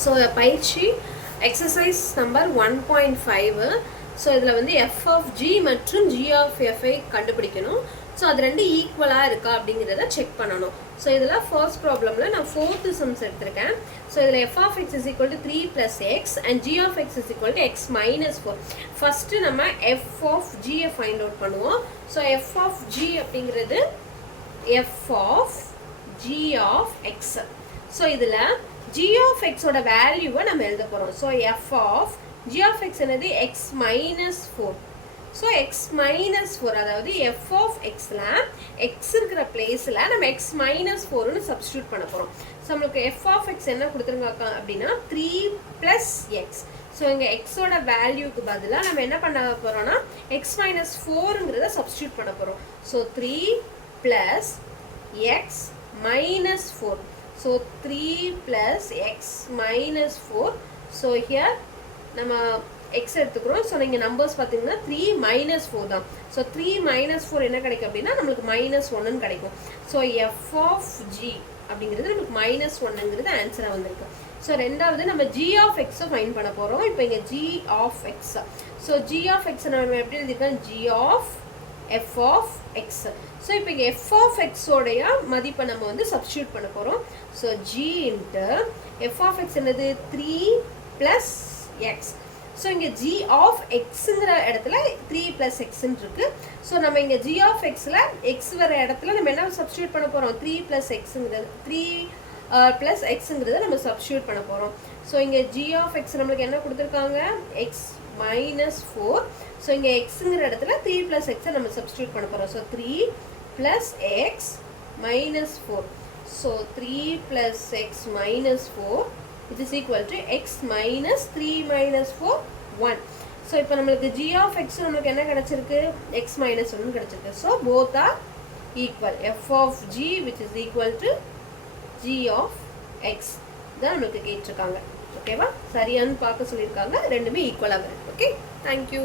So பயிற்சி exercise number 1.5. So இதில் வந்து எஃப் ஆஃப் ஜி மற்றும் ஜி ஆஃப் எஃப்ஐ கண்டுபிடிக்கணும். ஸோ அது ரெண்டு ஈக்குவலாக இருக்கா அப்படிங்கிறத செக் பண்ணணும். ஸோ இதில் ஃபர்ஸ்ட் ப்ராப்ளமில் நான் 4th சம்ஸ் எடுத்திருக்கேன். ஸோ இதில் f of x is equal to 3 + x and g of x is equal to x minus 4. First நம்ம எஃப் ஆஃப் ஜியை ஃபைண்ட் அவுட் பண்ணுவோம். ஸோ எஃப் ஆஃப் ஜி அப்படிங்கிறது f of g of X. So இதில் g of x ஓட வேல்யூவை நம்ம எழுத போகிறோம். ஸோ f of g of x என்னது x minus 4. ஸோ x minus 4 அதாவது f of xல x இருக்கிற பிளேஸில் நம்ம x minus 4ன்னு சப்ஸ்டியூட் பண்ண போகிறோம். ஸோ நம்மளுக்கு f of x என்ன கொடுத்துருங்க அப்படின்னா 3 + x. ஸோ இங்கே எக்ஸோட வேல்யூக்கு பதிலாக நம்ம என்ன பண்ண போகிறோம்னா x minus 4ங்கிறத சப்ஸ்டியூட் பண்ண போகிறோம். So 3 + x minus 4. So 3 plus x minus 4. So here நம்ம x எடுத்துக்கிறோம். ஸோ நீங்கள் நம்பர்ஸ் பார்த்தீங்கன்னா 3 minus 4 தான். ஸோ 3 minus 4 என்ன கிடைக்கும் அப்படின்னா நம்மளுக்கு -1ன்னு கிடைக்கும். ஸோ எஃப் ஆஃப் ஜி அப்படிங்கிறது நம்மளுக்கு -1ங்கிறது ஆன்சராக வந்திருக்கு. ஸோ ரெண்டாவது நம்ம ஜி ஆஃப் எக்ஸை ஃபைண்ட் பண்ண போகிறோம். இப்போ இங்கே G of X. So G of X நம்ம எப்படி எழுதிருக்கோம், G of F of X. So இப்போ இங்கே எஃப் ஆஃப் எக்ஸோடைய மதிப்பை நம்ம வந்து சப்ஸ்டியூட் பண்ண போகிறோம். So g into f of x என்னது 3 + x. ஸோ இங்கே ஜி ஆஃப் எக்ஸுங்கிற இடத்துல 3 + xன்னு இருக்கு. ஸோ நம்ம இங்கே ஜி ஆஃப் எக்ஸில் எக்ஸ் வர இடத்துல நம்ம என்ன சப்ஸ்டியூட் பண்ண போகிறோம், 3 + xங்கிறது 3 + xங்கிறத நம்ம சப்ஸ்டியூட் பண்ண போகிறோம். ஸோ இங்கே ஜி ஆஃப் எக்ஸ் நம்மளுக்கு என்ன கொடுத்துருக்காங்க, எக்ஸ் -4. ஸோ இங்கே எக்ஸுங்கிற இடத்துல 3 + x நம்ம சப்ஸ்டியூட் பண்ண போகிறோம். So 3 + x - 4. So 3 + x - 4 it is equal to x minus 3 minus 4 1. So இப்போ நம்மளுக்கு g of x நம்மளுக்கு என்ன கிடச்சிருக்கு, x minus 1 கிடச்சிருக்கு. So both are equal. f of g which is equal to g of x தான் நம்மளுக்கு கேட்டிருக்காங்க. ஓகேவா, சரியானு பார்க்க சொல்லியிருக்காங்க. ரெண்டுமே ஈக்குவலாக இருக்கு. Okay, thank you.